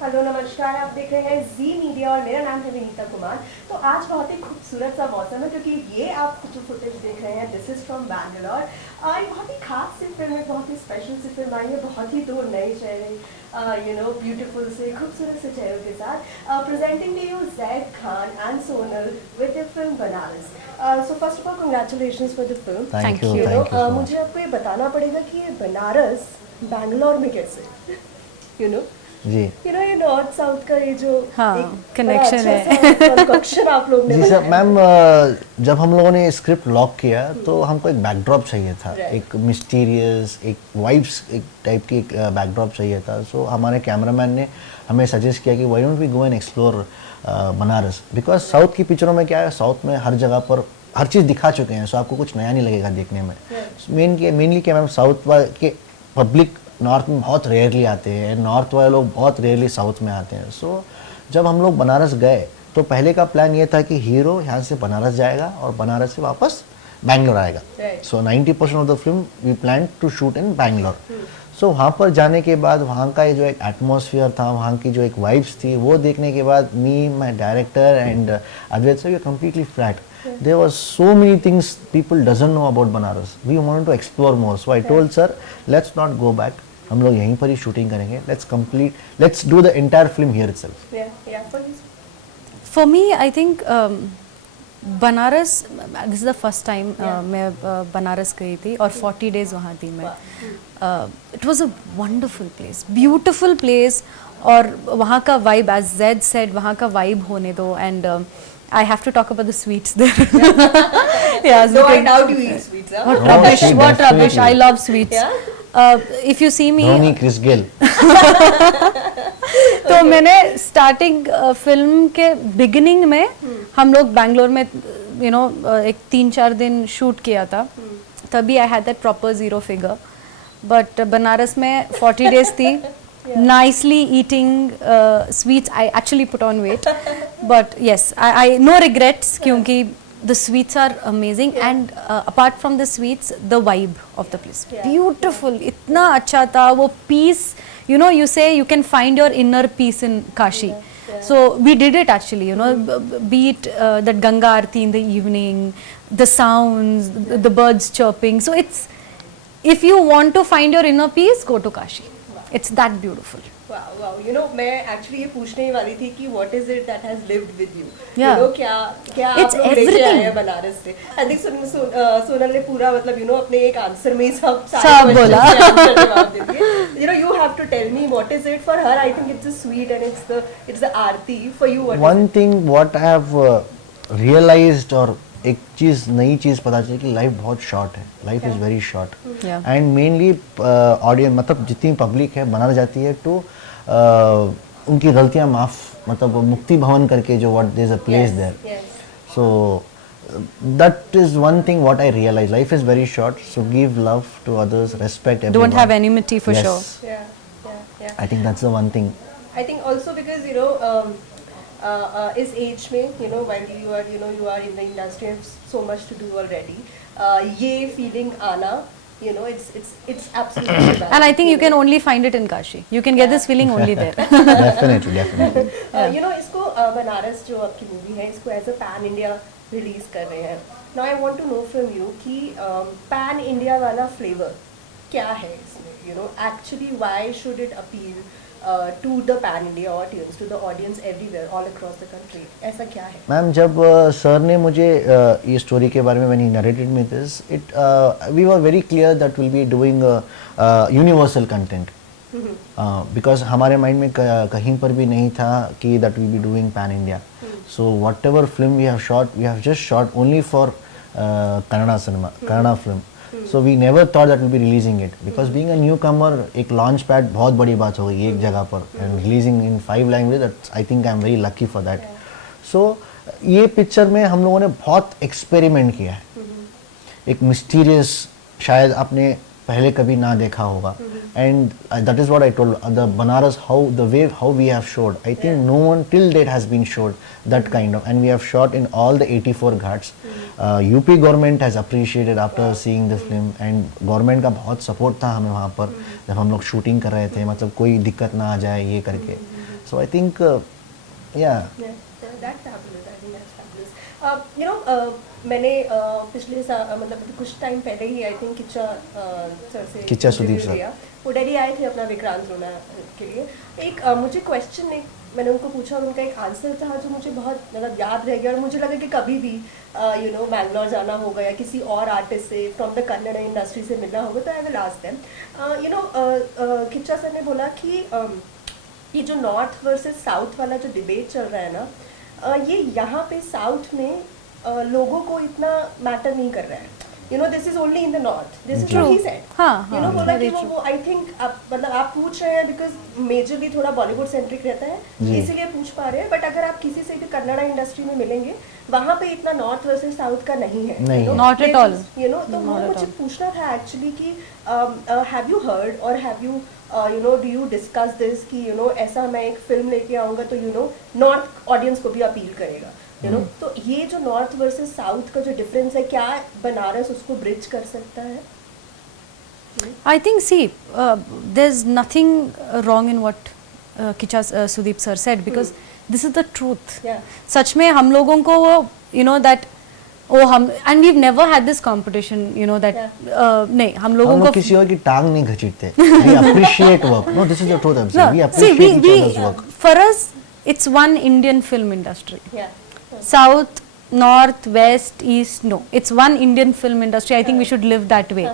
Hello नमस्कार, आप देख रहे हैं जी मीडिया और मेरा नाम है विनीता कुमार। तो आज बहुत ही खूबसूरत सा मौसम है क्योंकि ये आप जो फुटेज देख रहे हैं दिस इज़ फ्रॉम बैंगलोर। ये बहुत ही खास सी फिल्म है, बहुत ही स्पेशल सी फिल्म आई है, बहुत ही दो नए चेहरे ब्यूटीफुल से खूबसूरत से चेहरों के साथ presenting to you Zaid Khan and Sonal with the film Banaras. So first of all congratulations for the film. Thank you, you know thank you so मुझे मच। आपको ये बताना पड़ेगा कि ये बनारस बैंगलोर में कैसे यू नो जी ये नॉर्थ साउथ का ये जो हाँ, एक connection बड़ा अच्छा है। सा concoction आप लोग ने जी सर, बनाया है। मैम जब हम लोगों ने स्क्रिप्ट लॉक किया तो हमको एक बैकड्रॉप चाहिए था, Right. एक मिस्टीरियस, एक वाइब्स, एक टाइप की एक बैकड्रॉप चाहिए था। सो हमारे कैमरामैन ने हमें सजेस्ट किया कि why don't we go and explore Banaras, because south की पिक्चरों में क्या है, साउथ में हर जगह पर हर चीज़ दिखा चुके हैं, सो आपको कुछ नया नहीं लगेगा देखने में। मेनली क्या मैम, साउथ के पब्लिक नॉर्थ में बहुत रेयरली आते हैं, नॉर्थ वाले लोग बहुत रेयरली साउथ में आते हैं। सो जब हम लोग बनारस गए तो पहले का प्लान ये था कि हीरो यहाँ से बनारस जाएगा और बनारस से वापस बैंगलोर आएगा। Right. So 90% of the film we plan to shoot in Bangalore. So वहाँ पर जाने के बाद वहाँ का ये जो एक एटमॉस्फेयर था, वहाँ की जो एक वाइब्स थी, वो देखने के बाद me, my director and Advait sir, we are completely flat. There was so many things people doesn't know about Banaras. We wanted to explore more. So I told sir, let's not go back. हम लोग यहीं पर ही shooting करेंगे. Let's do the entire film here itself. Yeah, for you. For me, I think Banaras, this is the first time मैं बनारस गई थी और 40 days वहाँ थी मैं। It was a wonderful place, beautiful place, और वहाँ का vibe, as Zed said, वहाँ का vibe होने दो, and I have to talk about the sweets there. Yeah, No, I because- doubt you eat sweets, huh? What No, rubbish! she What rubbish! I definitely. love sweets. Yeah? If you see me, Dhoni, Chris Gayle. तो मैंने starting film के beginning में हम लोग बैंगलोर में एक 3-4 दिन shoot किया था, तभी I had that proper zero figure. But Banaras में 40 डेज थी, nicely eating sweets. I actually put on weight, but yes, I no regrets क्योंकि the sweets are amazing, and apart from the sweets, the vibe of the place, beautiful. इतना अच्छा था वो peace. You say you can find your inner peace in Kashi. So we did it actually, be it that Ganga Aarti in the evening, the sounds, the birds chirping. So if you want to find your inner peace, go to Kashi. It's that beautiful. Wow. मैं actually ये पूछने ही वाली थी कि what is it that has lived with you? Yeah. क्या आप It's लोग लेके everything. आए हैं बनारस से? I think सोनल ने पूरा मतलब अपने एक आंसर में ही सब सब बोला। जवाब दे दिए। You have to tell me what is it for her. I think it's the sweet and it's the Aarti. For you, what is One thing what I have realized, और एक चीज़, नई चीज़ पता चली कि लाइफ बहुत शॉर्ट है, life is very short. Yeah. And mainly audience, मतलब जितनी पब्लिक है बनारस जाती है टू उनकी गलतियां माफ़, मतलब वो मुक्ति भवन करके जो what there is a place there. Yes. So that is one thing what I realized. Life is very short, so give love to others, respect everyone. Don't have enmity for Yes. sure. Yeah. I think that's the one thing. I think also because इस as में while you are in the industry and so much to do already, ये feeling आना, it's absolutely bad. And I think you can only find it in Kashi. You can get this feeling only there. Definitely. इसको बनारस जो आपकी movie है इसको as a pan India release कर रहे हैं। Now I want to know from you कि pan India वाला फ्लेवर क्या है इसमें? Actually why should it appeal to the pan India audience, to the audience everywhere, all across the country? ऐसा क्या है? मैम, जब सर ने मुझे ये स्टोरी के बारे में when he narrated me this, we were very clear that we'll be doing universal content. Because हमारे माइंड में कहीं पर भी नहीं था कि that we'll be doing pan India. So whatever film we have just shot only for Kannada cinema, Kannada film. So we never thought that we'll be releasing it, because being a newcomer, एक launch pad बहुत बड़ी बात हो गई एक जगह पर, and releasing in 5 languages, I think I'm very lucky for that. So ये पिक्चर में हम लोगों ने बहुत एक्सपेरिमेंट किया है, एक मिस्टीरियस, शायद आपने पहले कभी ना देखा होगा, and that is what I told the Banaras, how we have showed. I think no one till date has been showed that kind of, and we have shot in all the 84 ghats. UP government has appreciated after seeing the film, and government का बहुत support था हमें वहाँ पर जब हम लोग shooting कर रहे थे, मतलब कोई दिक्कत ना आ जाए ये करके। So I think, yeah. Yeah, that's fabulous. I think that's fabulous. You know, मैंने पिछले मतलब कुछ टाइम पहले ही आई थिंक सर से किच्चा सुदीप interview सर। लिया। वो दिल्ली आए थे अपना विक्रांत रोना के लिए। एक मुझे क्वेश्चन एक मैंने उनको पूछा और उनका एक आंसर था जो मुझे बहुत मतलब याद रह गया और मुझे लगा कि कभी भी यू नो बैंगलोर जाना होगा या किसी और आर्टिस्ट से फ्रॉम द कन्नड़ इंडस्ट्री से मिलना होगा तो I will ask them. You know Kichcha sir ने बोला कि ये जो नॉर्थ वर्सेस साउथ वाला जो डिबेट चल रहा है ना, ये यहाँ पे साउथ में लोगों को इतना मैटर नहीं कर रहा है। You know this is only in the north, this is what he said. हाँ, यू नो हाँ, बोला कि very वो true. आई थिंक मतलब आप पूछ रहे हैं बिकॉज मेजरली थोड़ा बॉलीवुड सेंट्रिक रहता है जी। इसीलिए पूछ पा रहे हैं, बट अगर आप किसी से भी कन्नड़ा इंडस्ट्री में मिलेंगे वहाँ पे इतना नॉर्थ वर्सेस साउथ का नहीं है। नहीं है। Not at all. You know तो वो Not at मुझे all. पूछना था एक्चुअली कि हैव यू हर्ड और have you you know do you discuss this कि यू नो ऐसा मैं एक फिल्म लेके आऊँगा तो यू नो नॉर्थ ऑडियंस को भी अपील करेगा, यू नो तो ये जो नॉर्थ वर्सेस साउथ का जो डिफरेंस है क्या बनारस उसको ब्रिज कर सकता है? I think, see, there's nothing wrong in what Kicha Sudeep sir said because this is the truth. Yeah. सच में हम लोगों को वो you know that वो हम and we've never had this competition you know that नहीं हम लोगों हम को लोग किसी और की टांग नहीं घसीटते. We appreciate work. No, this is the truth I'm saying. We see appreciate each other's work. for us it's one Indian film industry. Yeah. South, North, West, East, no. It's one Indian film industry. I think we should live that way.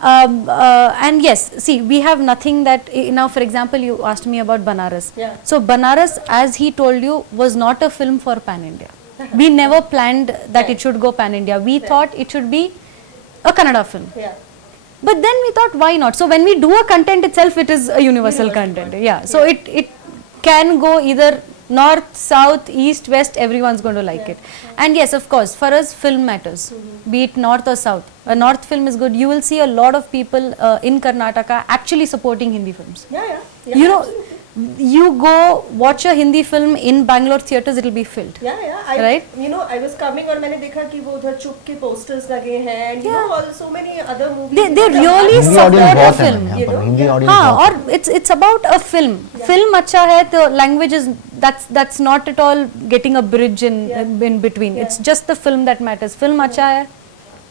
And yes, see, we have nothing that, now for example, you asked me about Banaras. Yeah. So Banaras, as he told you, was not a film for Pan-India. We never planned that it should go Pan-India. We thought it should be a Kannada film. Yeah. But then we thought, why not? So when we do a content itself, it is a universal content. Yeah. So it can go either north, south, east, west, everyone's going to like it. And yes, of course, for us, film matters, be it north or south. A north film is good. You will see a lot of people in Karnataka actually supporting Hindi films. Yeah. Yeah. You know, absolutely. you go watch a Hindi film in Bangalore theatres, it will be filled. Yeah. Right? You know, I was coming और मैंने देखा कि वो उधर चुप के posters लगे हैं and you know all so many other movies. They really Hindi support audience a बहुत है film. यहाँ you पर. know? हिंदी ऑडियंस हाँ, बहुत और it's about a film. Film अच्छा है तो language is that's not at all getting a bridge in between. It's just the film that matters. Film अच्छा है.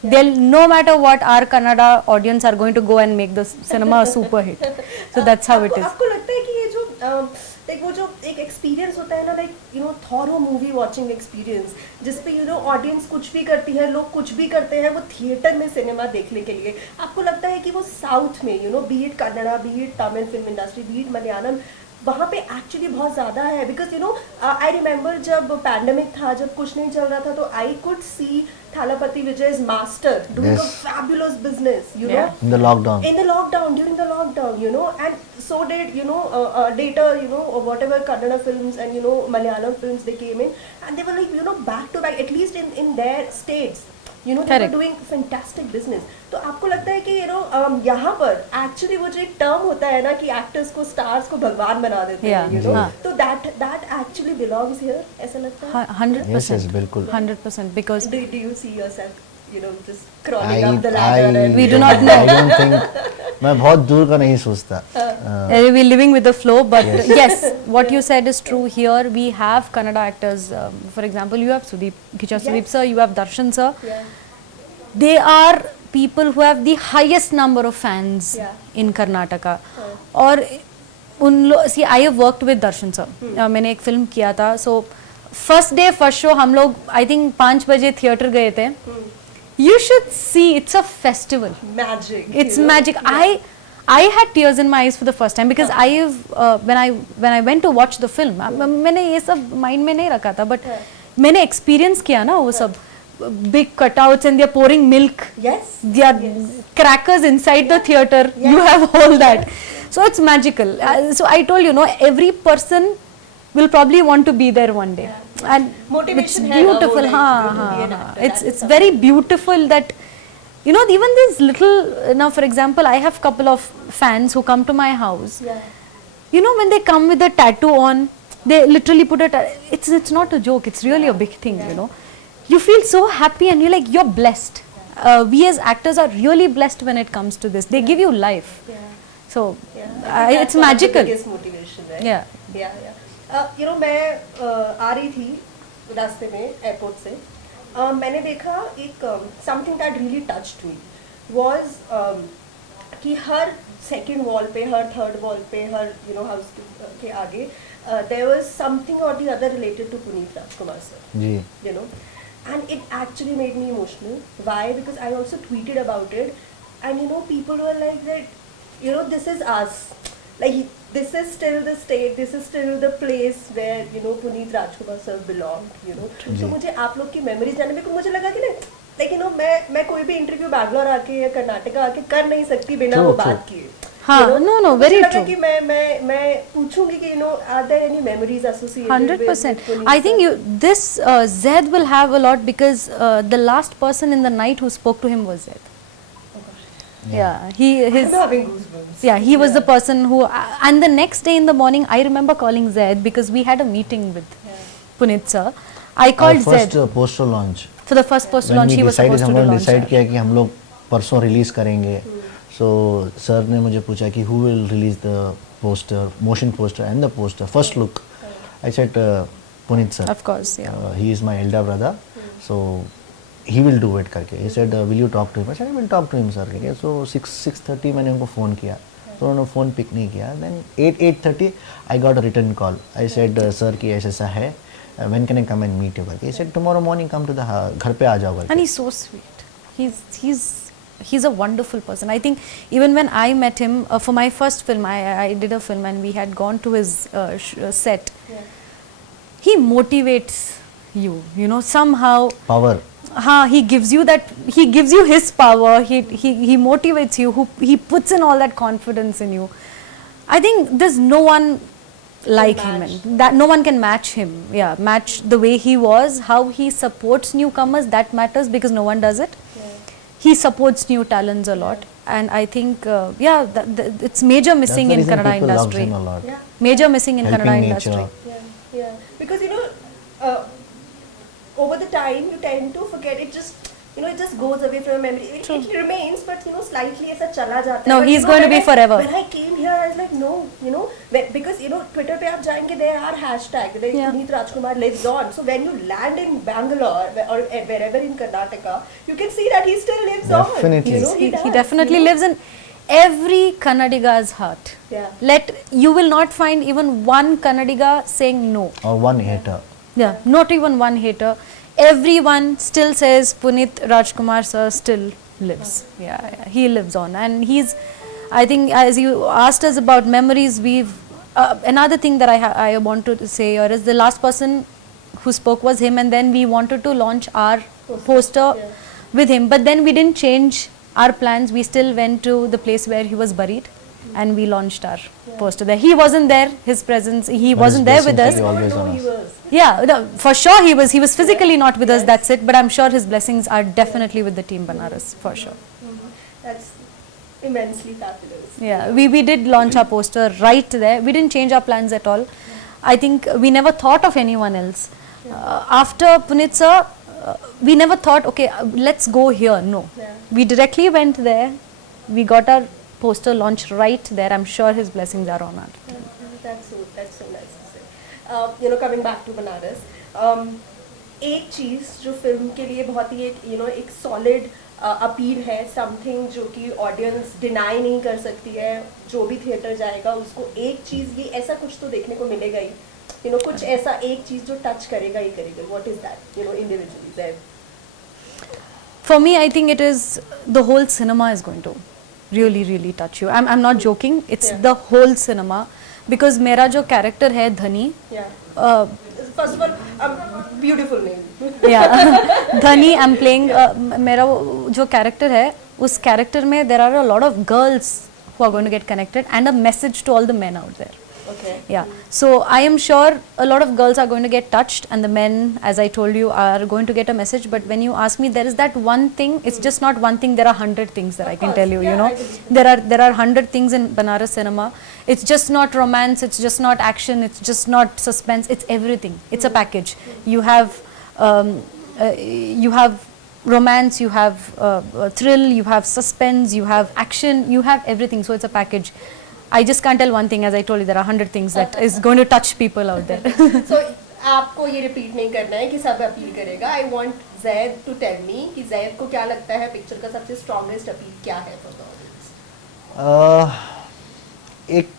They'll no matter what our Kannada audience are going to go and make the cinema a super hit. So that's how it is. आपको लगता है कि ये जो like वो जो एक एक्सपीरियंस होता है ना like you know thorough movie watching experience जिसपे यू नो ऑडियंस कुछ भी करती है, लोग कुछ भी करते हैं वो थिएटर में सिनेमा देखने के लिए, आपको लगता है कि वो साउथ में you know B it Kannada, B it Tamil film industry, B it Malayalam, वहाँ पे एक्चुअली बहुत ज़्यादा है because you know I remember जब पैंडमिक था, जब कुछ नहीं चल रहा था तो I could see Thalapathy Vijay's master doing a fabulous business, you know, in the lockdown. in the lockdown, during the lockdown, you know, and so did, you know, later, you know, whatever Kannada films and, you know, Malayalam films, they came in, and they were like, you know, back to back, at least in their states, you know, they Correct. were doing fantastic business. तो आपको लगता है कि, you know, यहाँ पर actually वो जो एक term होता है ना कि actors को, stars को भगवान बना देते हैं, Yeah. you know, हाँ. तो that actually belongs here, ऐसा लगता है? 100%. Yes, बिल्कुल. 100% because Do you see yourself, you know, just crawling up the ladder and We do not know. I don't think मैं बहुत दूर का नहीं सोचता. we're living with the flow, but yes, what you said is true. Here we have Kannada actors. For example, you have Kicha Sudeep sir, you have Darshan sir. Yeah. They are people who have the highest number of fans Yeah. in Karnataka. और उन लोग see I have worked with Darshan sir. मैंने एक film किया था. So first day first show हम लोग I think 5 बजे थिएटर गए थे. You should see, it's a festival. Magic. It's you know? magic. I had tears in my eyes for the first time because when I went to watch the film, मैंने ये सब mind में नहीं रखा था, but मैंने experience किया ना वो सब big cutouts and they're pouring milk. Yes. There are crackers inside the theater. You have all that. So it's magical. So I told you, every person will probably want to be there one day. And Motivation it's है ना, beautiful. वो हाँ, like, you know, to be an हाँ. actor. It's very beautiful that even these little, now for example, I have couple of fans who come to my house. Yeah. When they come with a tattoo on, they literally put it's not a joke, it's really a big thing, You feel so happy and you're blessed. We as actors are really blessed when it comes to this. They give you life. Yeah. So, Yeah. I think it's that's one of the magical. biggest motivation, right? Yeah. मैं आ रही थी रास्ते में airport से, मैंने देखा एक something that really touched me was कि हर सेकंड वॉल पे, हर थर्ड वॉल पे, हर हाउस के आगे देयर वाज समथिंग और the other related to Puneeth Rajkumar sir, ji and it actually made me emotional. Why? Because I also tweeted about it, and people were like that, this is us, like this is still the state, this is still the place where Puneet Rajkumar sir belonged. So मुझे आप लोग की memories जानने में, मुझे लगा कि ना, like मैं कोई भी इंटरव्यू बैंगलोर आके या कर्नाटका आके कर नहीं सकती बिना वो बात किए. हाँ, no, very true. कि मैं पूछूंगी कि are there any memories associated 100%. with Puneet I think sir? this Zaid will have a lot because the last person in the night who spoke to him was Zaid. Yeah, I'm having goosebumps. Yeah, he was the person who, and the next day in the morning, I remember calling Zaid because we had a meeting with Puneet sir. I called Zaid first poster launch for the first poster launch. He was supposed to हम do लोग launch. Decide किया कि हम लोग परसों release करेंगे. So sir ने मुझे पूछा कि who will release the poster, motion poster and the poster, first look. I said Puneeth sir. Of course, yeah. He is my elder brother, so he will do it करके. He said will you talk to him. I said I will talk to him sir करके. So 6:30 मैंने उनको phone किया, तो उन्होंने phone pick नहीं किया. Then 8:30 I got a return call. I said sir कि ऐसा है, when can I come and meet you? He said tomorrow morning come to the घर पे आ जाओ. And he's so sweet. He's a wonderful person. I think even when I met him for my first film, I did a film and we had gone to his set. Yeah. He motivates you, somehow. Power. He gives you that. He gives you his power. He motivates you. He puts in all that confidence in you. I think there's no one like him, and that no one can match him. Yeah, match the way he was, how he supports newcomers. That matters because no one does it. He supports new talents a lot, and I think it's major missing in Kannada industry. Him a lot. Yeah. Major missing in Helping Kannada nature. industry. Yeah, because over the time you tend to forget it. Just it just goes away from your memory. It remains, but slightly ऐसा चला जाता है. No, But, he's going to be forever. When I came here, I was like, no, because Twitter पे आप जाएंगे, there are hashtags like Puneet Rajkumar lives on. So when you land in Bangalore or wherever in Karnataka, you can see that he still lives Definitely. on. He does, definitely lives in every Kannadiga's heart. Yeah. You will not find even one Kannadiga saying no. Or one hater. Yeah, not even one hater. Everyone still says Puneet Rajkumar sir still lives. Yeah, he lives on, and I think as you asked us about memories, we've another thing that I wanted to say here is the last person who spoke was him, and then we wanted to launch our poster with him, but then we didn't change our plans. We still went to the place where he was buried, and we launched our poster there. He wasn't there. His presence, he But wasn't his there with us. blessings will be always No, on he us. was. Yeah, no, for sure he was. He was physically not with us. That's it. But I'm sure his blessings are definitely with the team Banaras for sure. That's immensely fabulous. Yeah, we did launch our poster right there. We didn't change our plans at all. I think we never thought of anyone else. After Puneet sir, we never thought, okay, let's go here. No, we directly went there. We got our poster launched right there. I'm sure his blessings are on it. That's so nice to say. Coming back to Banaras, एक चीज़ जो film के लिए बहुत ही एक solid appeal है, something जो कि audience deny नहीं कर सकती है, जो भी थिएटर जाएगा उसको एक चीज़ ये ऐसा कुछ तो देखने को मिलेगा ही, कुछ ऐसा एक चीज़ जो टच करेगा ही करेगा. What is that? Individually there. For me, I think it is the whole cinema is going to really touch you. I'm not joking. It's the whole cinema because मेरा जो character है धनी. First of all, beautiful name. Yeah, धनी. I'm playing मेरा जो character है उस character में there are a lot of girls who are going to get connected and a message to all the men out there. Okay. Yeah, so I am sure a lot of girls are going to get touched and the men, as I told you, are going to get a message. But when you ask me, there is that one thing. It's just not one thing. There are 100 things that I can tell you. There are 100 things in Banaras cinema. It's just not romance. It's just not action. It's just not suspense. It's everything. It's a package. You have romance. You have thrill. You have suspense. You have action. You have everything. So it's a package. I just can't tell one thing. As I told you, there are 100 things that is going to touch people out there. So आपको ये repeat नहीं करना है कि सब appeal करेगा. I want Zaid to tell me कि जैद को क्या लगता है पिक्चर का सबसे स्ट्रॉन्गेस्ट अपील क्या है फॉर द ऑडियंस. एक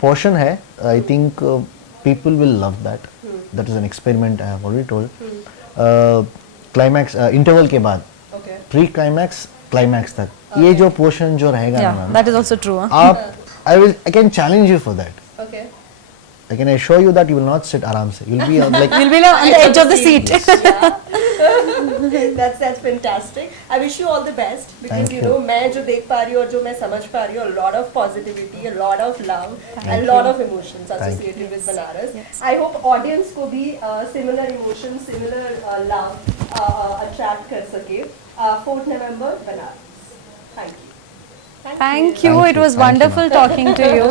पोर्शन है, I think people will love that. That is an experiment I have already told. Climax interval के बाद, ओके प्री क्लाइमैक्स क्लाइमैक्स तक, ये जो पोर्शन जो रहेगा ना Yeah, ma'am, that is also true. Huh? आप I can challenge you for that. Okay. I can assure you that you will not sit आराम से. You'll be like You'll be on the edge of the seat. That's fantastic. I wish you all the best because Thank you you. know मैं जो देख पा रही हूँ और जो मैं समझ पा रही हूँ, a lot of positivity, a lot of love and lot of emotions associated with Banaras. I hope audience को भी similar emotions, similar love attract कर सके. 4th November Banaras. Thank you. Thank you. Thank It you. was Thank you, wonderful talking to you.